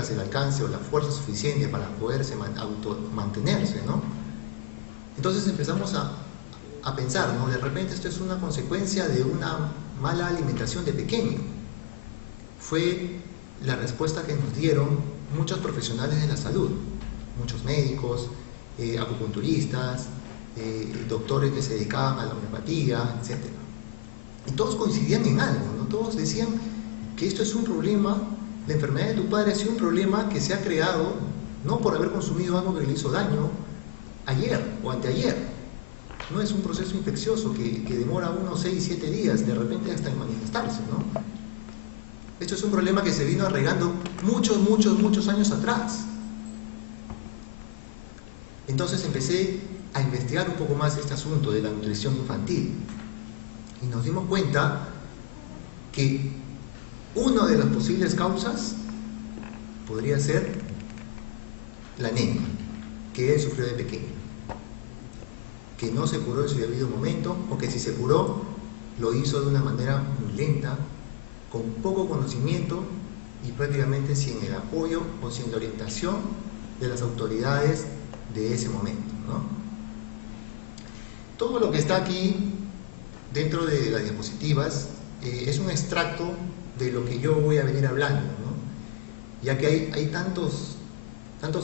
piernas, el alcance o la fuerza suficiente para poderse mantenerse, ¿no? Entonces empezamos a pensar, ¿no? De repente esto es una consecuencia de una mala alimentación de pequeño. Fue la respuesta que nos dieron muchos profesionales de la salud, muchos médicos, acupunturistas, doctores que se dedicaban a la homeopatía, etc. Y todos coincidían en algo, ¿no? Todos decían que esto es un problema, la enfermedad de tu padre ha sido un problema que se ha creado no por haber consumido algo que le hizo daño ayer o anteayer. No es un proceso infeccioso que demora unos 6, 7 días, de repente hasta en manifestarse, ¿no? Esto es un problema que se vino arraigando muchos años atrás. Entonces empecé a investigar un poco más este asunto de la nutrición infantil y nos dimos cuenta que una de las posibles causas podría ser la anemia que él sufrió de pequeño, que no se curó en su debido momento, o que si se curó lo hizo de una manera muy lenta, con poco conocimiento y prácticamente sin el apoyo o sin la orientación de las autoridades de ese momento, ¿no? Todo lo que está aquí dentro de las diapositivas es un extracto de lo que yo voy a venir hablando, ¿no? Ya que hay tantos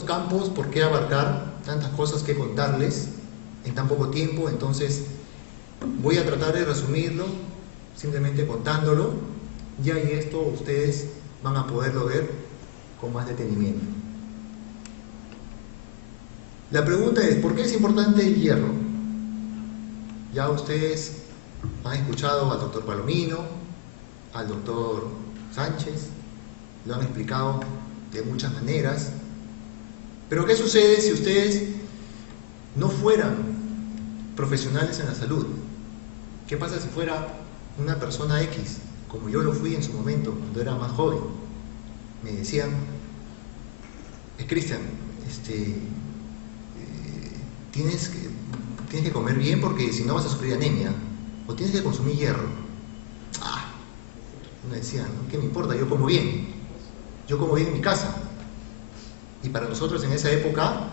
campos por qué abarcar, tantas cosas que contarles en tan poco tiempo, entonces voy a tratar de resumirlo simplemente contándolo, y ahí esto ustedes van a poderlo ver con más detenimiento. La pregunta es, ¿por qué es importante el hierro? Ya ustedes han escuchado al doctor Palomino, al doctor Sánchez, lo han explicado de muchas maneras, pero ¿qué sucede si ustedes no fueran profesionales en la salud? ¿Qué pasa si fuera una persona X, como yo lo fui en su momento, cuando era más joven? Me decían, Cristian, tienes que comer bien porque si no vas a sufrir anemia, o tienes que consumir hierro. Me decían, ¿no? ¿Qué me importa? Yo como bien en mi casa. Y para nosotros en esa época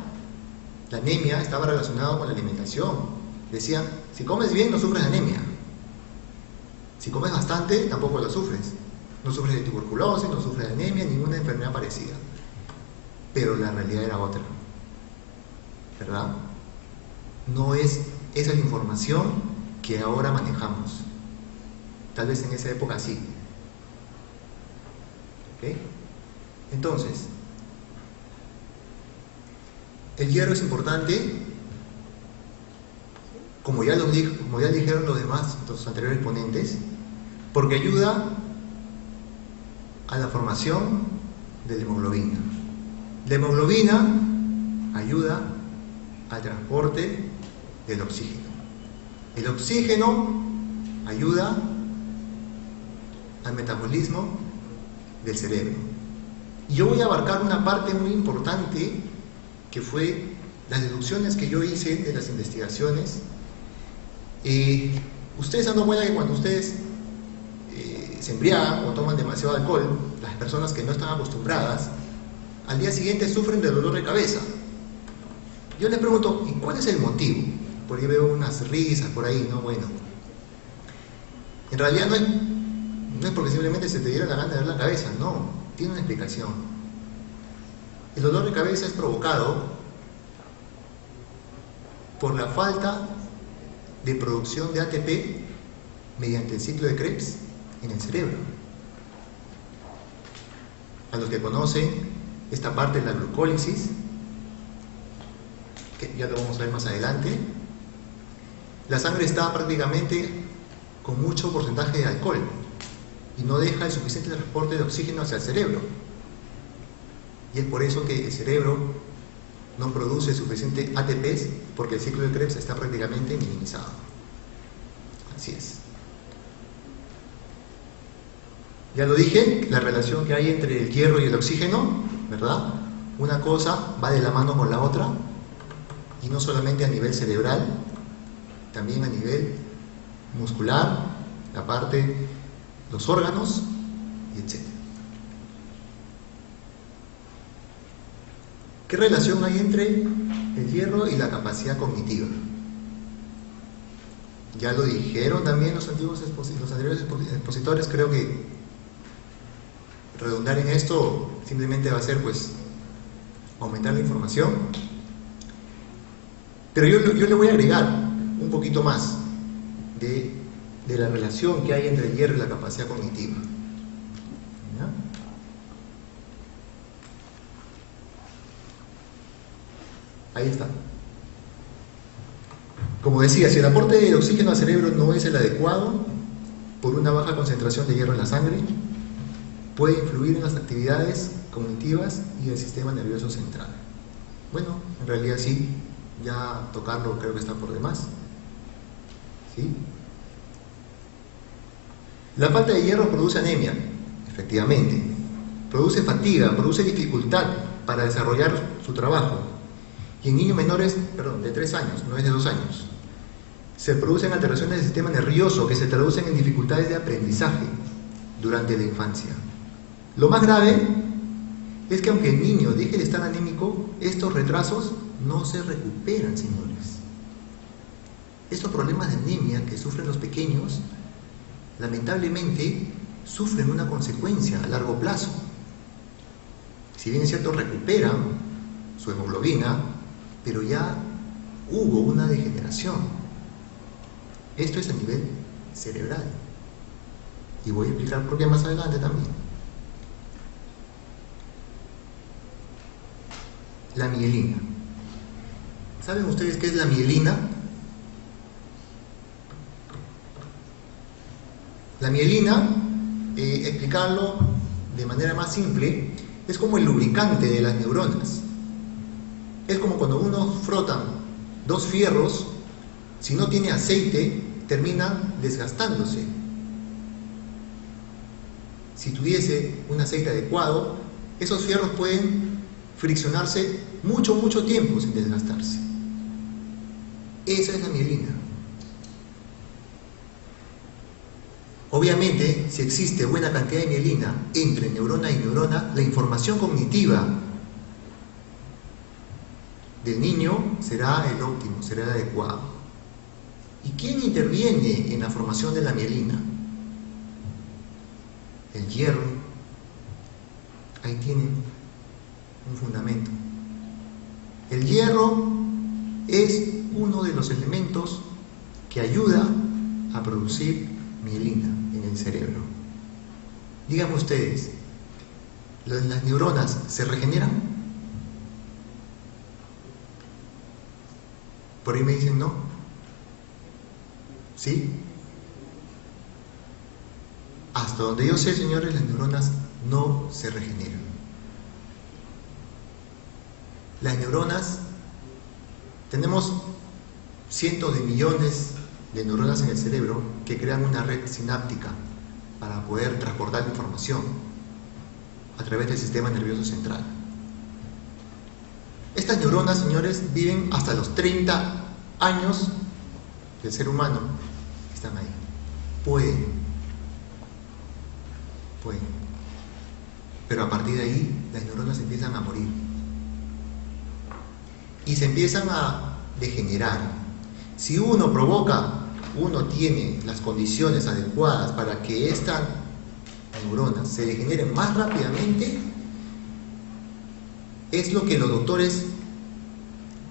la anemia estaba relacionada con la alimentación. Decían, si comes bien no sufres de anemia, si comes bastante tampoco la sufres, no sufres de tuberculosis, no sufres de anemia, ninguna enfermedad parecida. Pero la realidad era otra, ¿verdad? No es esa la información que ahora manejamos. Tal vez en esa época sí. ¿Ok? Entonces, el hierro es importante, como ya dijeron los demás, los anteriores ponentes, porque ayuda a la formación de la hemoglobina. La hemoglobina ayuda al transporte del oxígeno. El oxígeno ayuda al metabolismo del cerebro. Y yo voy a abarcar una parte muy importante que fue las deducciones que yo hice de las investigaciones. Ustedes se dan cuenta que cuando ustedes se embriagan o toman demasiado alcohol, las personas que no están acostumbradas, al día siguiente sufren de dolor de cabeza. Yo les pregunto, ¿y cuál es el motivo? Por ahí veo unas risas por ahí, ¿no? Bueno, en realidad no es porque simplemente se te diera la gana de dar la cabeza, no, tiene una explicación. El dolor de cabeza es provocado por la falta de producción de ATP mediante el ciclo de Krebs en el cerebro. A los que conocen esta parte de la glucólisis, que ya lo vamos a ver más adelante, la sangre está prácticamente con mucho porcentaje de alcohol y no deja el suficiente transporte de oxígeno hacia el cerebro. Y es por eso que el cerebro no produce suficiente ATP, porque el ciclo de Krebs está prácticamente minimizado. Así es. Ya lo dije, la relación que hay entre el hierro y el oxígeno, ¿verdad? Una cosa va de la mano con la otra, y no solamente a nivel cerebral, también a nivel muscular, la parte, los órganos, y etc. ¿Qué relación hay entre el hierro y la capacidad cognitiva? Ya lo dijeron también los anteriores expositores. Creo que redundar en esto simplemente va a ser pues aumentar la información. Pero yo le voy a agregar un poquito más de la relación que hay entre el hierro y la capacidad cognitiva. ¿Ya? Ahí está. Como decía, si el aporte de oxígeno al cerebro no es el adecuado, por una baja concentración de hierro en la sangre, puede influir en las actividades cognitivas y el sistema nervioso central. Bueno, en realidad sí, ya tocarlo creo que está por demás. ¿Sí? La falta de hierro produce anemia, efectivamente. Produce fatiga, produce dificultad para desarrollar su trabajo. Y en niños menores, de 3 años, no es de 2 años, se producen alteraciones del sistema nervioso que se traducen en dificultades de aprendizaje durante la infancia. Lo más grave es que aunque el niño deje de estar anémico, estos retrasos no se recuperan, señores. Estos problemas de anemia que sufren los pequeños, lamentablemente, sufren una consecuencia a largo plazo. Si bien es cierto, recuperan su hemoglobina, pero ya hubo una degeneración. Esto es a nivel cerebral. Y voy a explicar por qué más adelante también. La mielina. ¿Saben ustedes qué es la mielina? La mielina, explicarlo de manera más simple, es como el lubricante de las neuronas. Es como cuando uno frota 2 fierros, si no tiene aceite, termina desgastándose. Si tuviese un aceite adecuado, esos fierros pueden friccionarse mucho tiempo sin desgastarse. Esa es la mielina. Obviamente, si existe buena cantidad de mielina entre neurona y neurona, la información cognitiva del niño será el óptimo, será el adecuado. ¿Y quién interviene en la formación de la mielina? El hierro. Ahí tienen un fundamento. El hierro es uno de los elementos que ayuda a producir mielina en el cerebro. Díganme ustedes, ¿las neuronas se regeneran? Por ahí me dicen no. ¿Sí? Hasta donde yo sé, señores, las neuronas no se regeneran. Las neuronas, tenemos cientos de millones de neuronas en el cerebro que crean una red sináptica para poder transportar información a través del sistema nervioso central. Estas neuronas, señores, viven hasta los 30 años del ser humano. Están ahí. Pueden. Pero a partir de ahí, las neuronas empiezan a morir. Y se empiezan a degenerar. Si uno tiene las condiciones adecuadas para que estas neuronas se degeneren más rápidamente, es lo que los doctores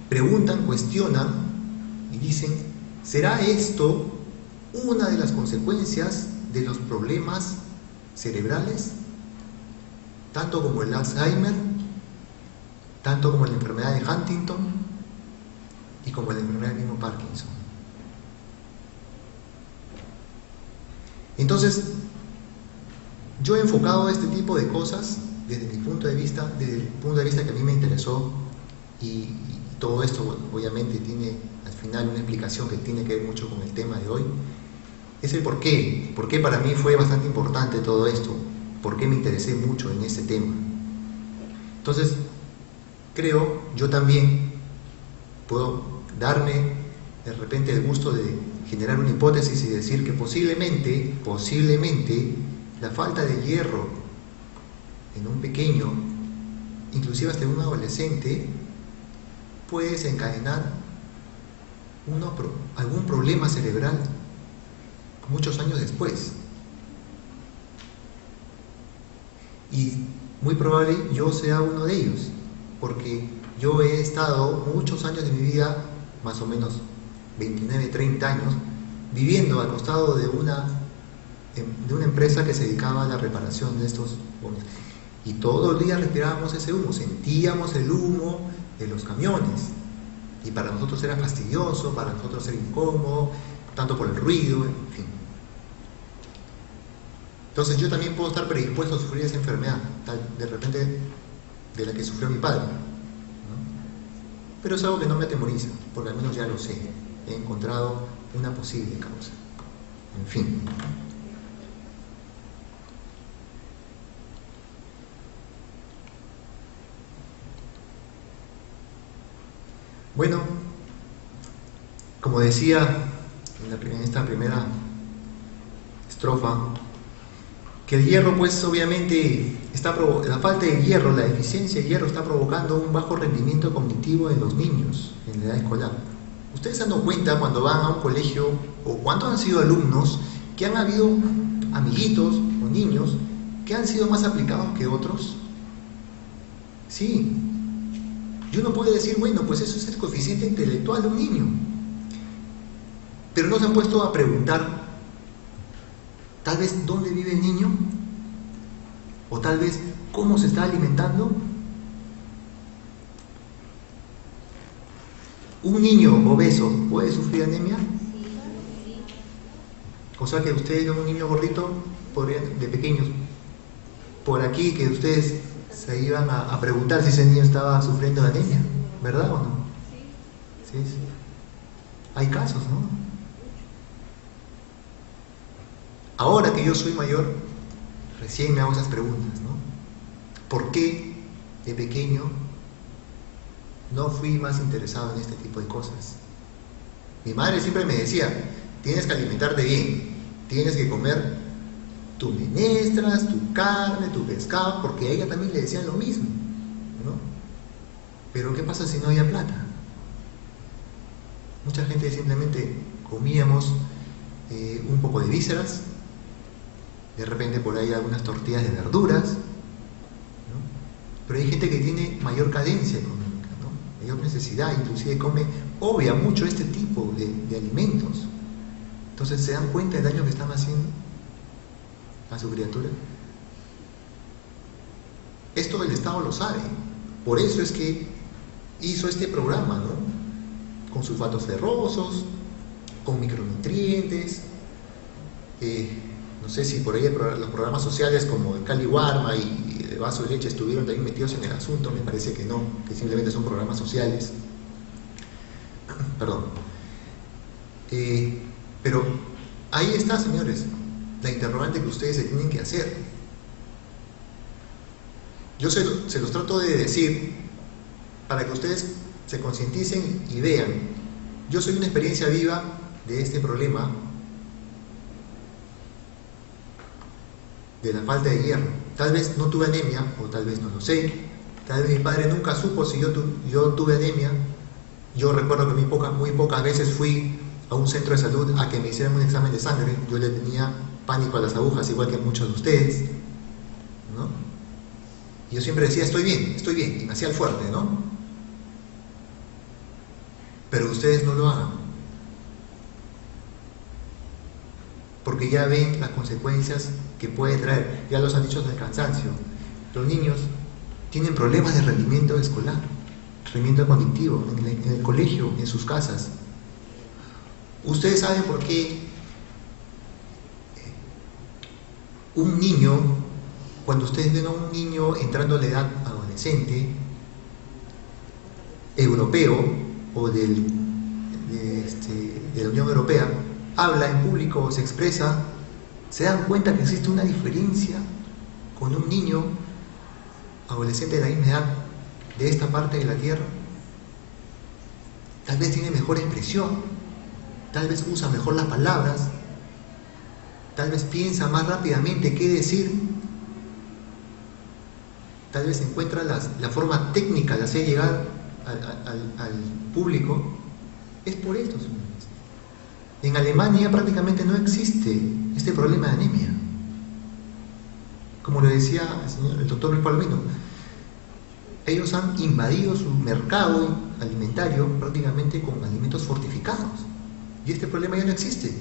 preguntan, cuestionan y dicen: ¿será esto una de las consecuencias de los problemas cerebrales? Tanto como el Alzheimer, tanto como la enfermedad de Huntington y como la enfermedad del mismo Parkinson. Entonces, yo he enfocado este tipo de cosas desde mi punto de vista, desde el punto de vista que a mí me interesó, y todo esto obviamente tiene al final una explicación que tiene que ver mucho con el tema de hoy. Es el por qué para mí fue bastante importante todo esto, por qué me interesé mucho en este tema. Entonces, creo, yo también puedo darme de repente el gusto de generar una hipótesis y decir que posiblemente la falta de hierro en un pequeño, inclusive inclusive hasta un adolescente, puede desencadenar algún problema cerebral muchos años después. Y muy probable yo sea uno de ellos, porque yo he estado muchos años de mi vida, más o menos 29, 30 años, viviendo al costado de una empresa que se dedicaba a la reparación de estos camiones. Y todos los días respirábamos ese humo, sentíamos el humo de los camiones. Y para nosotros era fastidioso, para nosotros era incómodo, tanto por el ruido, en fin. Entonces yo también puedo estar predispuesto a sufrir esa enfermedad, de repente de la que sufrió mi padre, ¿no? Pero es algo que no me atemoriza, porque al menos ya lo sé, he encontrado una posible causa. En fin. Bueno, como decía en esta primera estrofa, que el hierro, pues obviamente, la falta de hierro, la deficiencia de hierro está provocando un bajo rendimiento cognitivo en los niños en la edad escolar. ¿Ustedes se dan cuenta cuando van a un colegio o cuando han sido alumnos que han habido amiguitos o niños que han sido más aplicados que otros? Sí. Y uno puede decir, bueno, pues eso es el coeficiente intelectual de un niño. Pero no se han puesto a preguntar, tal vez dónde vive el niño, o tal vez cómo se está alimentando. ¿Un niño obeso puede sufrir anemia? O sea que ustedes, un niño gordito, podrían, de pequeños, por aquí, que ustedes se iban a preguntar si ese niño estaba sufriendo de anemia, ¿verdad o no? Sí, sí. Hay casos, ¿no? Ahora que yo soy mayor, recién me hago esas preguntas, ¿no? ¿Por qué de pequeño no fui más interesado en este tipo de cosas? Mi madre siempre me decía, tienes que alimentarte bien, tienes que comer tus menestras, tu carne, tu pescado, porque a ella también le decían lo mismo, ¿no? Pero ¿qué pasa si no había plata? Mucha gente simplemente comíamos un poco de vísceras, de repente por ahí algunas tortillas de verduras, ¿no? Pero hay gente que tiene mayor cadencia económica, ¿no? Mayor necesidad, inclusive obvia mucho este tipo de alimentos. Entonces se dan cuenta del daño que están haciendo a su criatura. Esto el Estado lo sabe, por eso es que hizo este programa, ¿no? Con sulfatos ferrosos, con micronutrientes, no sé si por ahí los programas sociales como el Cali Warma y el Vaso de Leche estuvieron también metidos en el asunto. Me parece que no, que simplemente son programas sociales. Perdón. Pero ahí está, señores, la interrogante que ustedes se tienen que hacer. Yo se los trato de decir para que ustedes se concienticen y vean. Yo soy una experiencia viva de este problema de la falta de hierro. Tal vez no tuve anemia, o tal vez no lo sé. Tal vez mi padre nunca supo si yo tuve anemia. Yo recuerdo que muy pocas veces fui a un centro de salud a que me hicieran un examen de sangre. Yo le tenía pánico a las agujas, igual que muchos de ustedes, ¿no? Y yo siempre decía, estoy bien, y me hacía el fuerte, ¿no? Pero ustedes no lo hagan, porque ya ven las consecuencias que puede traer. Ya los han dicho del cansancio. Los niños tienen problemas de rendimiento escolar, rendimiento cognitivo, en el colegio, en sus casas. Ustedes saben por qué un niño, cuando ustedes ven a un niño entrando a la edad adolescente, europeo o de la Unión Europea, habla en público o se expresa, se dan cuenta que existe una diferencia con un niño adolescente de la misma edad de esta parte de la Tierra. Tal vez tiene mejor expresión, tal vez usa mejor las palabras, tal vez piensa más rápidamente qué decir. tal vez encuentra la forma técnica de hacer llegar al público, es por esto, señores. En Alemania prácticamente no existe este problema de anemia. Como le decía el doctor Luis Palomino, ellos han invadido su mercado alimentario prácticamente con alimentos fortificados. Y este problema ya no existe,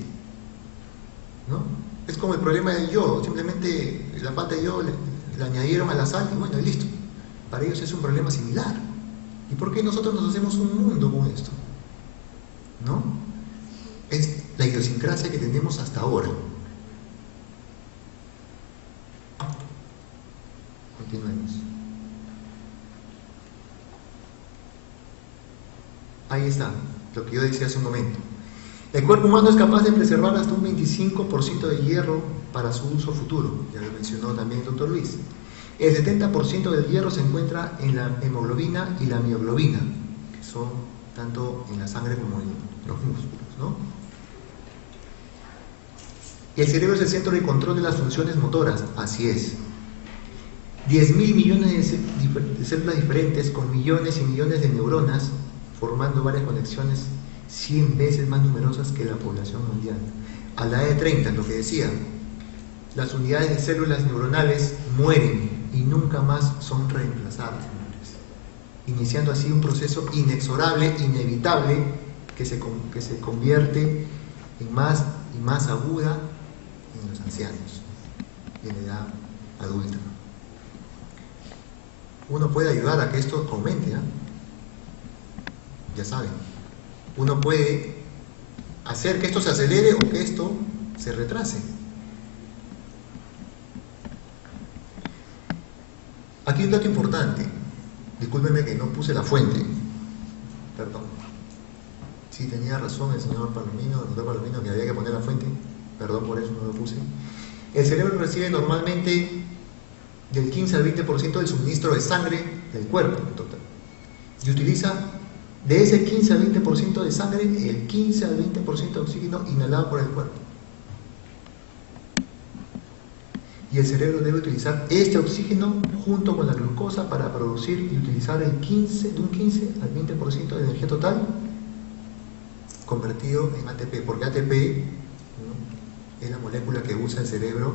¿no? Es como el problema del yodo, simplemente la falta de yodo le añadieron a la sal y bueno, y listo. Para ellos es un problema similar. ¿Y por qué nosotros nos hacemos un mundo con esto? ¿No? Es la idiosincrasia que tenemos hasta ahora. Continuemos. Ahí está, lo que yo decía hace un momento. El cuerpo humano es capaz de preservar hasta un 25% de hierro para su uso futuro, ya lo mencionó también el doctor Luis. El 70% del hierro se encuentra en la hemoglobina y la mioglobina, que son tanto en la sangre como en los músculos, ¿no? Y el cerebro es el centro de control de las funciones motoras, así es. 10.000 millones de células diferentes con millones y millones de neuronas formando varias conexiones 100 veces más numerosas que la población mundial. A la edad de 30, lo que decía, las unidades de células neuronales mueren y nunca más son reemplazadas, señores, iniciando así un proceso inexorable, inevitable, que se convierte en más y más aguda en los ancianos y en la edad adulta. Uno puede ayudar a que esto aumente, ¿eh? Ya saben, uno puede hacer que esto se acelere o que esto se retrase. Aquí un dato importante, discúlpenme que no puse la fuente, perdón. Sí, tenía razón el señor Palomino, el doctor Palomino, que había que poner la fuente, perdón por eso no lo puse. El cerebro recibe normalmente del 15 al 20% del suministro de sangre del cuerpo total, y utiliza de ese 15 al 20% de sangre, el 15 al 20% de oxígeno inhalado por el cuerpo. Y el cerebro debe utilizar este oxígeno junto con la glucosa para producir y utilizar de un 15 al 20% de energía total convertido en ATP, porque ATP, ¿no?, es la molécula que usa el cerebro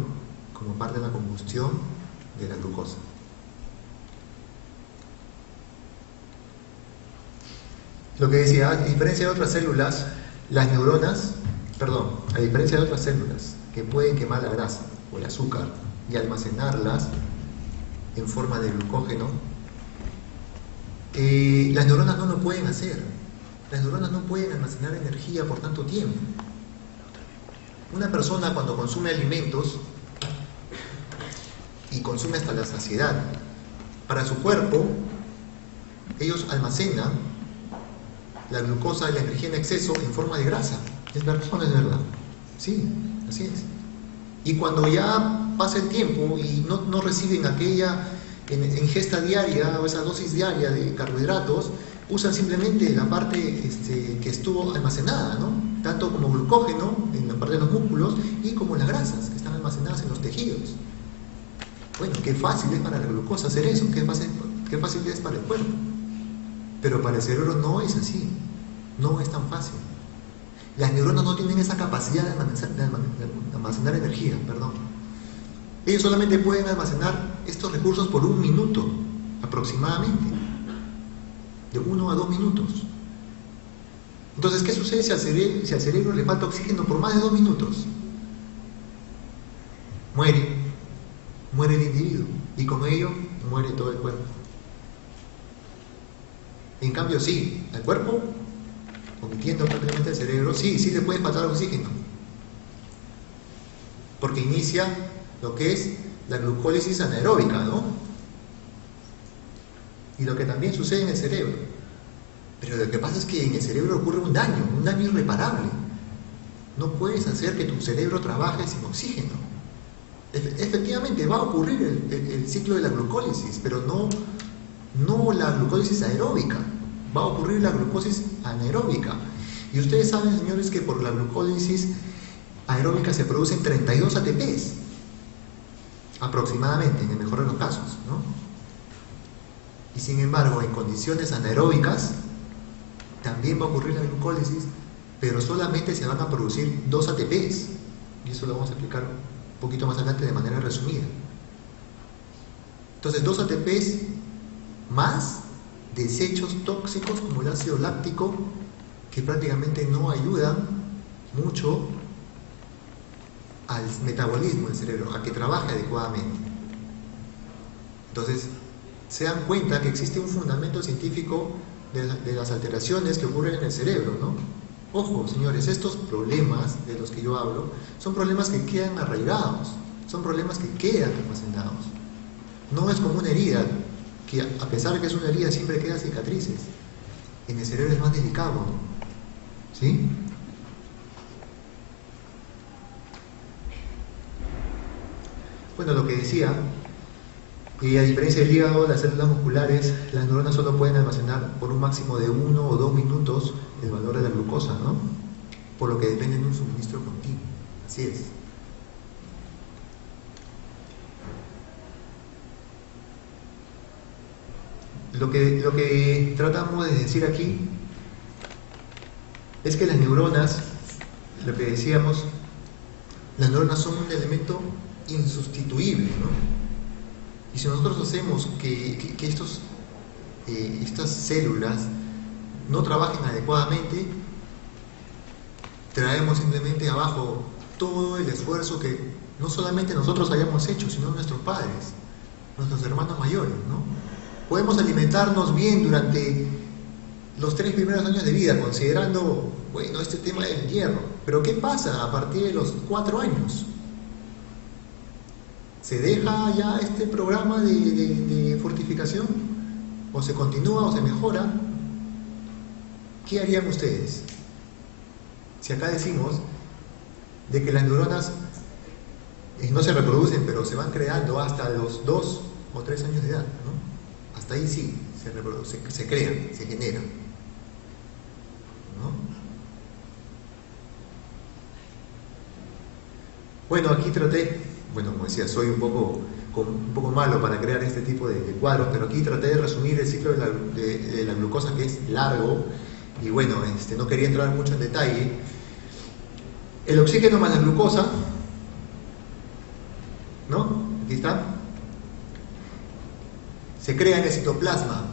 como parte de la combustión de la glucosa. Lo que decía, a diferencia de otras células, las neuronas, a diferencia de otras células que pueden quemar la grasa o el azúcar y almacenarlas en forma de glucógeno, las neuronas no lo pueden hacer. Las neuronas no pueden almacenar energía por tanto tiempo. Una persona cuando consume alimentos y consume hasta la saciedad, para su cuerpo, ellos almacenan la glucosa y la energía en exceso en forma de grasa. ¿Es verdad o no es verdad? Sí, así es. Y cuando ya pasa el tiempo y no reciben aquella ingesta diaria o esa dosis diaria de carbohidratos, usan simplemente la parte que estuvo almacenada, ¿no? Tanto como glucógeno en la parte de los músculos y como las grasas que están almacenadas en los tejidos. Bueno, qué fácil es para la glucosa hacer eso, qué fácil es para el cuerpo. Pero para el cerebro no es así, no es tan fácil. Las neuronas no tienen esa capacidad de almacenar energía, perdón. Ellos solamente pueden almacenar estos recursos por 1 minuto, aproximadamente, de 1 a 2 minutos. Entonces, ¿qué sucede si al cerebro le falta oxígeno por más de 2 minutos? Muere el individuo, y con ello muere todo el cuerpo. En cambio, sí, al cuerpo, omitiendo prácticamente el cerebro, sí le puede faltar oxígeno, porque inicia lo que es la glucólisis anaeróbica, ¿no? Y lo que también sucede en el cerebro. Pero lo que pasa es que en el cerebro ocurre un daño irreparable. No puedes hacer que tu cerebro trabaje sin oxígeno. Efectivamente va a ocurrir el ciclo de la glucólisis, pero no la glucólisis aeróbica, va a ocurrir la glucosis anaeróbica. Y ustedes saben, señores, que por la glucólisis aeróbica se producen 32 ATPs, aproximadamente, en el mejor de los casos, ¿no? Y sin embargo, en condiciones anaeróbicas también va a ocurrir la glucólisis, pero solamente se van a producir 2 ATPs. Y eso lo vamos a explicar un poquito más adelante de manera resumida. Entonces, 2 ATPs más desechos tóxicos como el ácido láctico, que prácticamente no ayudan mucho al metabolismo del cerebro, a que trabaje adecuadamente. Entonces, se dan cuenta que existe un fundamento científico de las alteraciones que ocurren en el cerebro, ¿no? Ojo, señores, estos problemas de los que yo hablo son problemas que quedan arraigados, son problemas que quedan almacenados. No es como una herida, que a pesar de que es una herida siempre quedan cicatrices. En el cerebro es más delicado, ¿no? ¿Sí? Bueno, lo que decía, y a diferencia del hígado, las células musculares, las neuronas solo pueden almacenar por un máximo de 1 o 2 minutos el valor de la glucosa, ¿no? Por lo que dependen de un suministro continuo. Así es. Lo que tratamos de decir aquí es que las neuronas, lo que decíamos, las neuronas son un elemento insustituible, ¿no? Y si nosotros hacemos que estas células no trabajen adecuadamente, traemos simplemente abajo todo el esfuerzo que no solamente nosotros hayamos hecho, sino nuestros padres, nuestros hermanos mayores, ¿no? Podemos alimentarnos bien durante los 3 primeros años de vida, considerando, bueno, este tema del hierro. Pero ¿qué pasa a partir de los 4 años? ¿Se deja ya este programa de fortificación? ¿O se continúa o se mejora? ¿Qué harían ustedes? Si acá decimos de que las neuronas no se reproducen, pero se van creando hasta los 2 o 3 años de edad, ¿no? Hasta ahí sí, se reproducen, se crean, se generan, ¿no? Bueno, aquí traté, bueno, como decía, soy un poco malo para crear este tipo de cuadros, pero aquí traté de resumir el ciclo de la glucosa, que es largo, y bueno, no quería entrar mucho en detalle. El oxígeno más la glucosa, ¿no? Aquí está. Se crea en el citoplasma.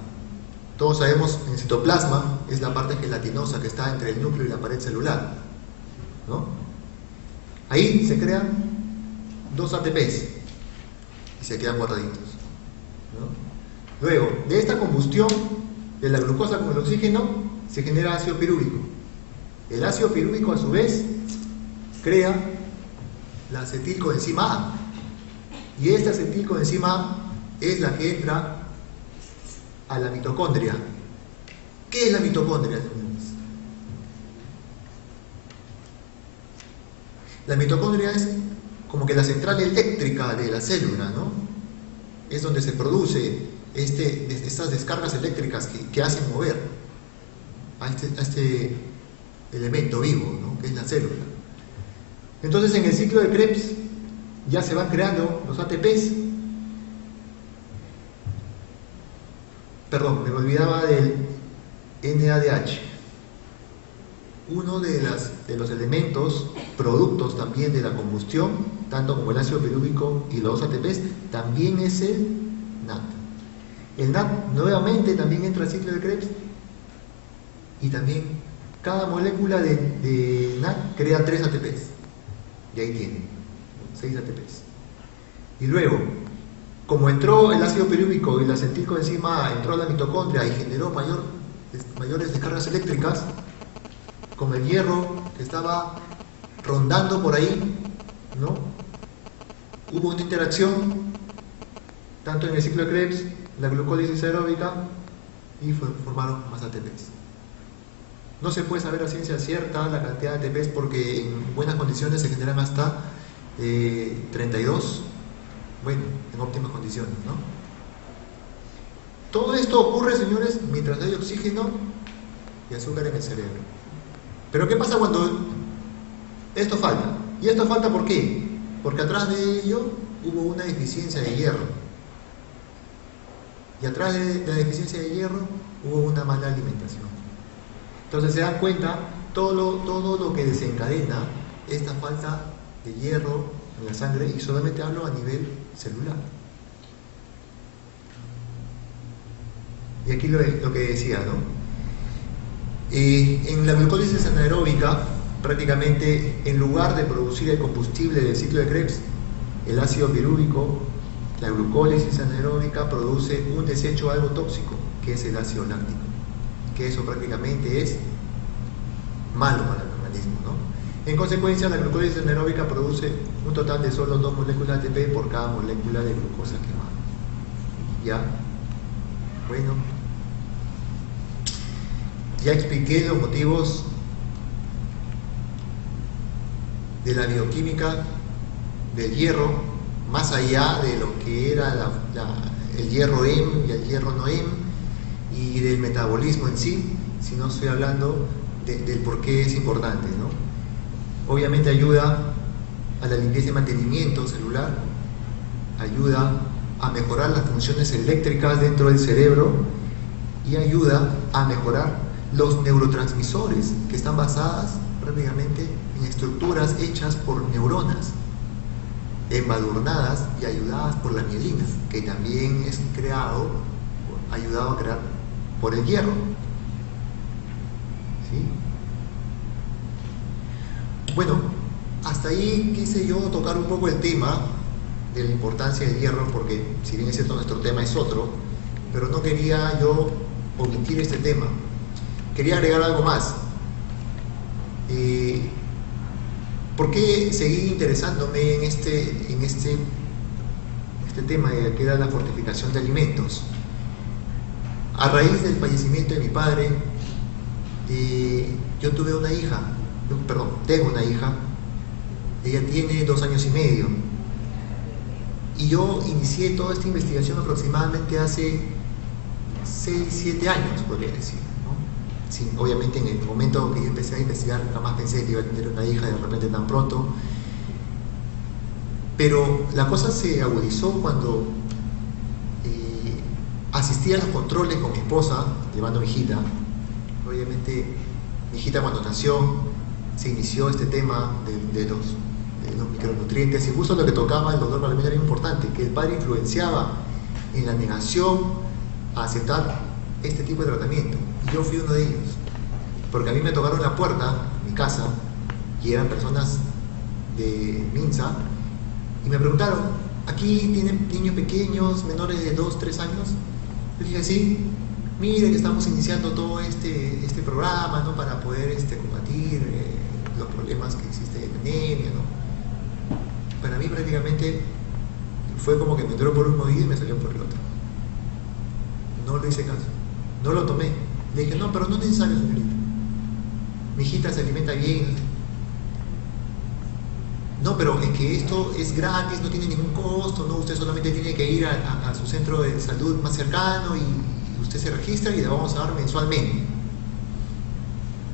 Todos sabemos, en el citoplasma es la parte gelatinosa que está entre el núcleo y la pared celular, ¿no? Ahí se crean 2 ATPs y se quedan guardaditos, ¿no? Luego, de esta combustión de la glucosa con el oxígeno se genera ácido pirúvico. El ácido pirúvico, a su vez, crea la acetilcoenzima A, y esta acetilcoenzima A es la que entra a la mitocondria. ¿Qué es la mitocondria, señores? La mitocondria es como que la central eléctrica de la célula, ¿no? Es donde se produce estas descargas eléctricas que hacen mover a este elemento vivo, ¿no? Que es la célula. Entonces, en el ciclo de Krebs ya se van creando los ATPs. Perdón, me olvidaba del NADH. Uno de los elementos, productos también de la combustión, tanto como el ácido pirúvico y los ATPs, también es el NAD. El NAD nuevamente también entra al ciclo de Krebs, y también cada molécula de NAD crea 3 ATPs. Y ahí tiene 6 ATPs. Y luego, como entró el ácido pirúvico y la acetilcoenzima A, entró a la mitocondria y generó mayores descargas eléctricas, con el hierro que estaba rondando por ahí, ¿no? Hubo una interacción, tanto en el ciclo de Krebs, la glucólisis aeróbica, y formaron más ATPs. No se puede saber a ciencia cierta la cantidad de ATPs, porque en buenas condiciones se generan hasta 32, bueno, en óptimas condiciones, ¿no? Todo esto ocurre, señores, mientras hay oxígeno y azúcar en el cerebro. Pero ¿qué pasa cuando esto falta? ¿Y esto falta por qué? Porque atrás de ello hubo una deficiencia de hierro. Y atrás de la deficiencia de hierro hubo una mala alimentación. Entonces se dan cuenta todo lo que desencadena esta falta de hierro en la sangre, y solamente hablo a nivel celular. Y aquí lo que decía, ¿no? En la glucólisis anaeróbica, prácticamente en lugar de producir el combustible del ciclo de Krebs, el ácido pirúvico, la glucólisis anaeróbica produce un desecho algo tóxico, que es el ácido láctico, que eso prácticamente es malo para el organismo, ¿no? En consecuencia, la glucólisis anaeróbica produce un total de solo 2 moléculas de ATP por cada molécula de glucosa quemada. ¿Ya? Bueno, ya expliqué los motivos de la bioquímica del hierro, más allá de lo que era el hierro EM y el hierro no EM, y del metabolismo en sí, sino estoy hablando del por qué es importante, ¿no? Obviamente ayuda a la limpieza y mantenimiento celular, ayuda a mejorar las funciones eléctricas dentro del cerebro y ayuda a mejorar los neurotransmisores, que están basadas prácticamente en estructuras hechas por neuronas, embadurnadas y ayudadas por la mielina, que también es ayudado a crear por el hierro. ¿Sí? Bueno, hasta ahí quise yo tocar un poco el tema de la importancia del hierro, porque si bien es cierto nuestro tema es otro, pero no quería yo omitir este tema. Quería agregar algo más. ¿Por qué seguí interesándome en este tema que era la fortificación de alimentos? A raíz del fallecimiento de mi padre, yo tengo una hija, ella tiene 2 años y medio, y yo inicié toda esta investigación aproximadamente hace 6, 7 años, podría decir, ¿no? Sí, obviamente en el momento que yo empecé a investigar jamás pensé que iba a tener una hija de repente tan pronto, pero la cosa se agudizó cuando asistí a los controles con mi esposa, llevando a mi hijita. Obviamente mi hijita cuando nació se inició este tema de los micronutrientes, y justo lo que tocaba el doctor Palamino era importante, que el padre influenciaba en la negación a aceptar este tipo de tratamiento, y yo fui uno de ellos, porque a mí me tocaron la puerta en mi casa y eran personas de Minsa y me preguntaron: ¿aquí tienen niños pequeños, menores de 2, 3 años? Yo dije: sí, mire que estamos iniciando todo este programa, ¿no?, para poder combatir los problemas que existen de anemia, ¿no? Para mí prácticamente fue como que me entró por un oído y me salió por el otro. No le hice caso, no lo tomé. Le dije: no, pero no es necesario, señorita. Mi hijita se alimenta bien. No, pero es que esto es gratis, no tiene ningún costo, ¿no? Usted solamente tiene que ir a su centro de salud más cercano y usted se registra y le vamos a dar mensualmente.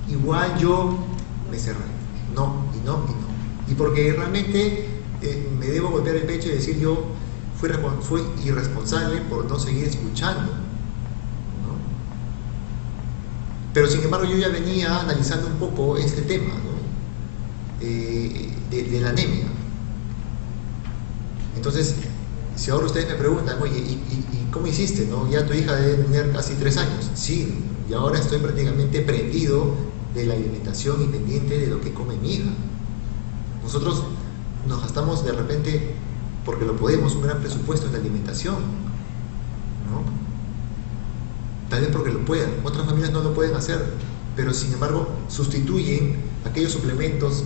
Igual yo me cerré. No, y no, y no. Y porque realmente me debo golpear el pecho y decir: yo fui irresponsable por no seguir escuchando, ¿no? Pero sin embargo yo ya venía analizando un poco este tema, ¿no?, de la anemia. Entonces, si ahora ustedes me preguntan: oye, ¿y cómo hiciste, no? Ya tu hija debe tener casi 3 años. Sí, y ahora estoy prácticamente prendido de la alimentación y pendiente de lo que come mi hija. Nosotros nos gastamos de repente, porque lo podemos, un gran presupuesto en la alimentación, ¿no? Tal vez porque lo puedan, otras familias no lo pueden hacer, pero sin embargo sustituyen aquellos suplementos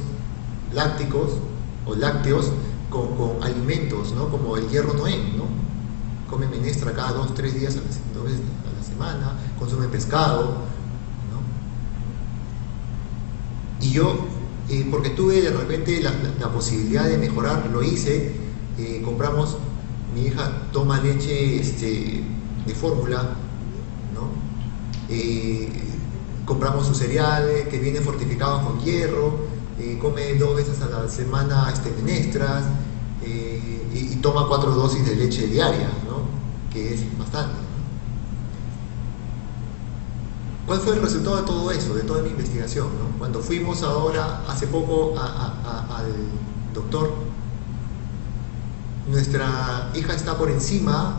lácticos o lácteos con alimentos, ¿no?, como el hierro noem, ¿no? Comen menestra cada 2, 3 días 2 veces a la semana, consumen pescado, ¿no? Y yo, porque tuve de repente la posibilidad de mejorar, lo hice. Compramos, mi hija toma leche de fórmula, ¿no? Compramos su cereal que viene fortificado con hierro, come 2 veces a la semana menestras, y toma 4 dosis de leche diaria, ¿no?, que es bastante, ¿no? ¿Cuál fue el resultado de todo eso, de toda mi investigación, ¿no? Cuando fuimos ahora, hace poco, al doctor, nuestra hija está por encima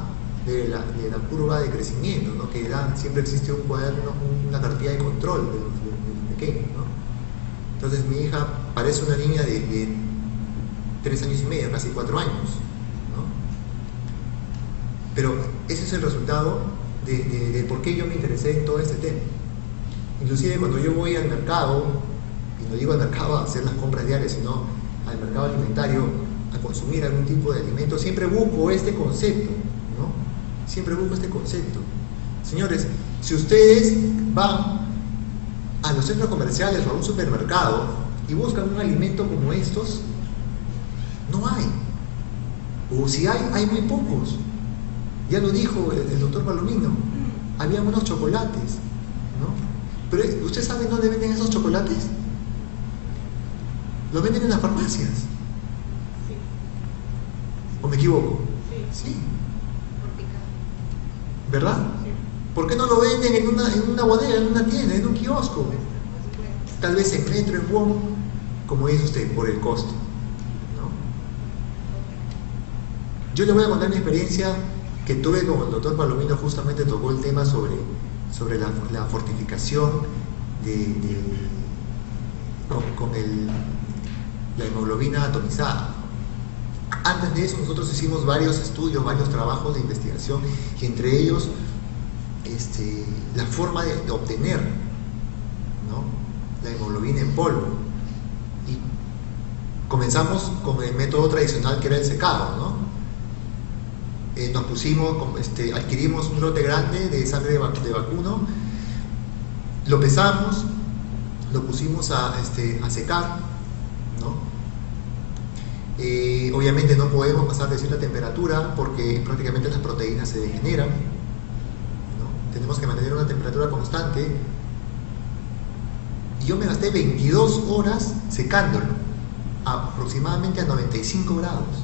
de la curva de crecimiento, ¿no? Que siempre existe un cuaderno, una cartilla de control de los pequeños, ¿no? Entonces mi hija parece una niña de 3 años y medio, casi 4 años, ¿no? Pero ese es el resultado de por qué yo me interesé en todo este tema. Inclusive cuando yo voy al mercado, y no digo al mercado a hacer las compras diarias, sino al mercado alimentario, a consumir algún tipo de alimento, siempre busco este concepto, ¿no? Siempre busco este concepto. Señores, si ustedes van a los centros comerciales o a un supermercado y buscan un alimento como estos, no hay. O si hay muy pocos. Ya lo dijo el doctor Palomino, había unos chocolates, ¿no? Pero ¿usted sabe dónde venden esos chocolates? Los venden en las farmacias. Sí. ¿O me equivoco? Sí. Sí. Por picado. ¿Verdad? Sí. ¿Por qué no lo venden en una bodega, en una tienda, en un kiosco? Por supuesto. Tal vez en Metro, en WOM, como dice usted, por el costo, ¿no? Yo le voy a contar mi experiencia que tuve con el doctor Palomino. Justamente tocó el tema sobre la fortificación con la hemoglobina atomizada. Antes de eso nosotros hicimos varios estudios, varios trabajos de investigación, y entre ellos la forma de obtener, ¿no?, la hemoglobina en polvo. Y comenzamos con el método tradicional, que era el secado, ¿no? Nos pusimos, adquirimos un lote grande de sangre de vacuno, lo pesamos, lo pusimos a secar, ¿no? Obviamente no podemos pasar de cierta temperatura porque prácticamente las proteínas se degeneran, ¿no? Tenemos que mantener una temperatura constante. Y yo me gasté 22 horas secándolo, aproximadamente a 95 grados.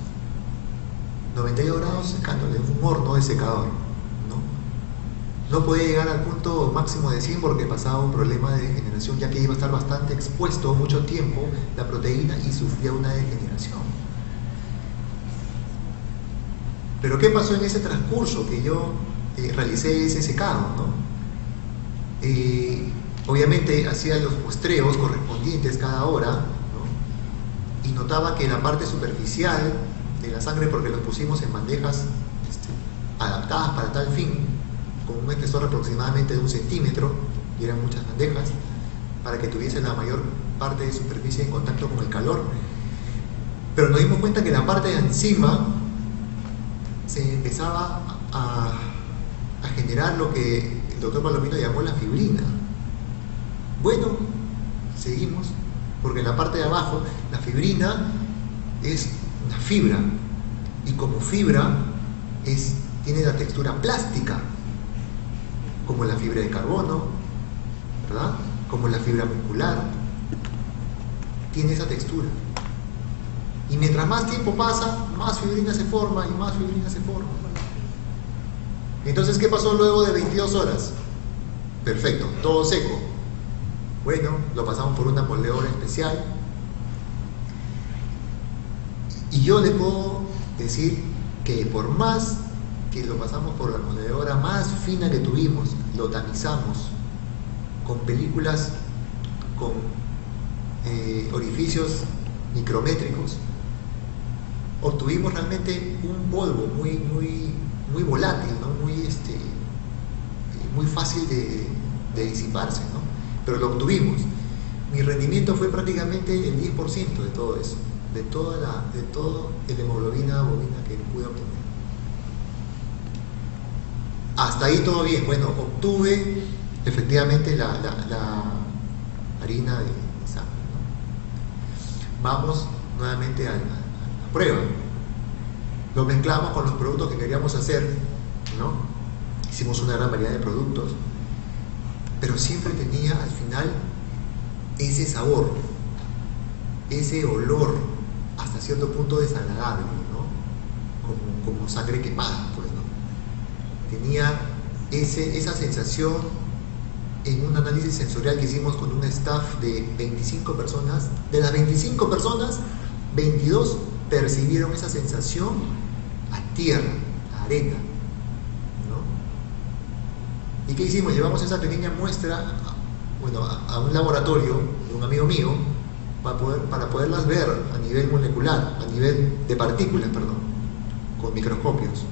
92 grados secándole, un horno de secador, ¿no? No podía llegar al punto máximo de 100 porque pasaba un problema de degeneración, ya que iba a estar bastante expuesto mucho tiempo la proteína y sufría una degeneración. Pero ¿qué pasó en ese transcurso que yo realicé ese secado, ¿no? Obviamente hacía los muestreos correspondientes cada hora, ¿no? Y notaba que la parte superficial de la sangre, porque los pusimos en bandejas adaptadas para tal fin, con un espesor aproximadamente de 1 centímetro, y eran muchas bandejas, para que tuviese la mayor parte de superficie en contacto con el calor. Pero nos dimos cuenta que la parte de encima se empezaba a generar lo que el doctor Palomino llamó la fibrina. Bueno, seguimos, porque en la parte de abajo la fibrina es una fibra, y como fibra tiene la textura plástica, como la fibra de carbono, ¿verdad?, como la fibra muscular, tiene esa textura. Y mientras más tiempo pasa, más fibrina se forma y más fibrina se forma. Entonces, ¿qué pasó luego de 22 horas? Perfecto, todo seco. Bueno, lo pasamos por una moledora especial. Y yo le puedo decir que por más que lo pasamos por la moledora más fina que tuvimos, lo tamizamos con películas, con orificios micrométricos, obtuvimos realmente un polvo muy volátil, ¿no? Muy fácil de disiparse, ¿no? Pero lo obtuvimos. Mi rendimiento fue prácticamente el 10% de todo eso, de todo el hemoglobina bovina que pude obtener. Hasta ahí todo bien. Bueno, obtuve efectivamente la harina de sangre, ¿no? Vamos nuevamente a la prueba. Lo mezclamos con los productos que queríamos hacer, ¿no? Hicimos una gran variedad de productos, pero siempre tenía al final ese sabor, ese olor hasta cierto punto desagradable, ¿no? Como sangre quemada, pues, ¿no? Tenía esa sensación en un análisis sensorial que hicimos con un staff de 25 personas, de las 25 personas, 22 percibieron esa sensación a tierra, a arena, ¿no? ¿Y qué hicimos? Llevamos esa pequeña muestra a un laboratorio de un amigo mío para poderlas ver a nivel molecular, a nivel de partículas, perdón, con microscopios.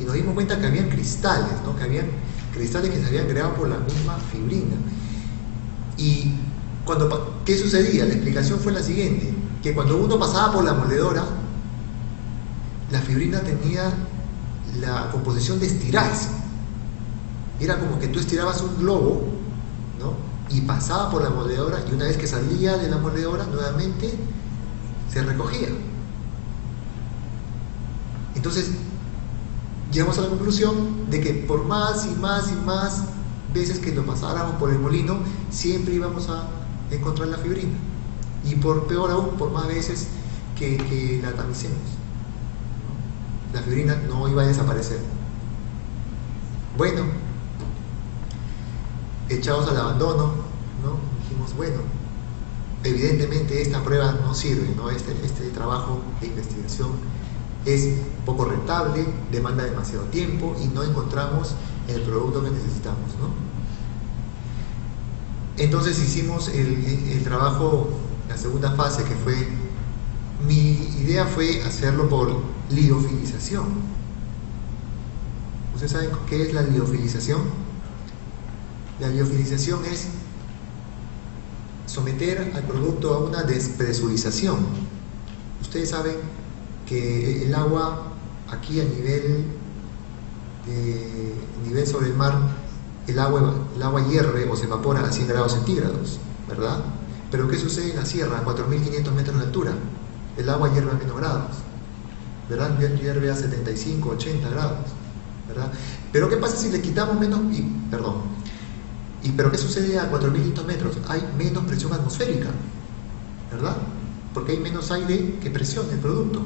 Y nos dimos cuenta que habían cristales, ¿no? Que habían cristales que se habían creado por la misma fibrina. Y ¿qué sucedía? La explicación fue la siguiente, que cuando uno pasaba por la moledora, la fibrina tenía la composición de estirarse. Era como que tú estirabas un globo, ¿no? Y pasaba por la moledora, y una vez que salía de la moledora, nuevamente se recogía. Entonces, llegamos a la conclusión de que por más y más y más veces que lo pasáramos por el molino, siempre íbamos a encontrar la fibrina. Y peor aún, por más veces que la tamicemos, ¿no? La fibrina no iba a desaparecer. Bueno, echados al abandono, ¿no? Dijimos, bueno, evidentemente esta prueba no sirve, ¿no? Este trabajo de investigación es poco rentable, demanda demasiado tiempo y no encontramos el producto que necesitamos, ¿no? Entonces hicimos el trabajo, la segunda fase, que fue, mi idea fue hacerlo por liofilización. ¿Ustedes saben qué es la liofilización? La liofilización es someter al producto a una despresurización. Ustedes saben que el agua aquí a nivel sobre el mar, el agua hierve o se evapora a 100 grados centígrados, ¿verdad? Pero ¿qué sucede en la sierra a 4.500 metros de altura? El agua hierve a menos grados, ¿verdad? Hierve a 75, 80 grados, ¿verdad? Pero ¿qué pasa si le quitamos pero ¿qué sucede a 4.500 metros? Hay menos presión atmosférica, ¿verdad? Porque hay menos aire que presión en el producto.